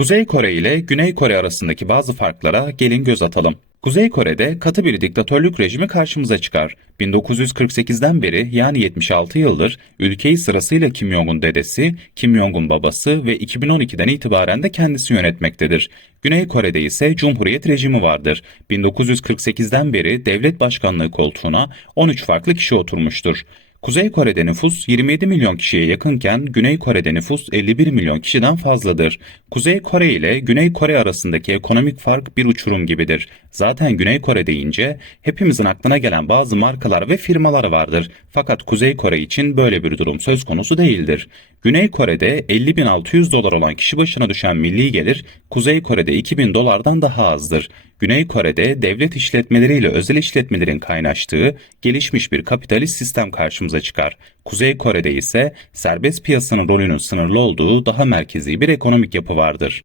Kuzey Kore ile Güney Kore arasındaki bazı farklara gelin göz atalım. Kuzey Kore'de katı bir diktatörlük rejimi karşımıza çıkar. 1948'den beri yani 76 yıldır ülkeyi sırasıyla Kim Jong-un dedesi, Kim Jong-un babası ve 2012'den itibaren de kendisi yönetmektedir. Güney Kore'de ise Cumhuriyet rejimi vardır. 1948'den beri devlet başkanlığı koltuğuna 13 farklı kişi oturmuştur. Kuzey Kore'de nüfus 27 milyon kişiye yakınken Güney Kore'de nüfus 51 milyon kişiden fazladır. Kuzey Kore ile Güney Kore arasındaki ekonomik fark bir uçurum gibidir. Zaten Güney Kore deyince hepimizin aklına gelen bazı markalar ve firmalar vardır. Fakat Kuzey Kore için böyle bir durum söz konusu değildir. Güney Kore'de 50.600 dolar olan kişi başına düşen milli gelir, Kuzey Kore'de 2000 dolardan daha azdır. Güney Kore'de devlet işletmeleriyle özel işletmelerin kaynaştığı gelişmiş bir kapitalist sistem karşımıza çıkar. Kuzey Kore'de ise serbest piyasanın rolünün sınırlı olduğu daha merkezi bir ekonomik yapı vardır.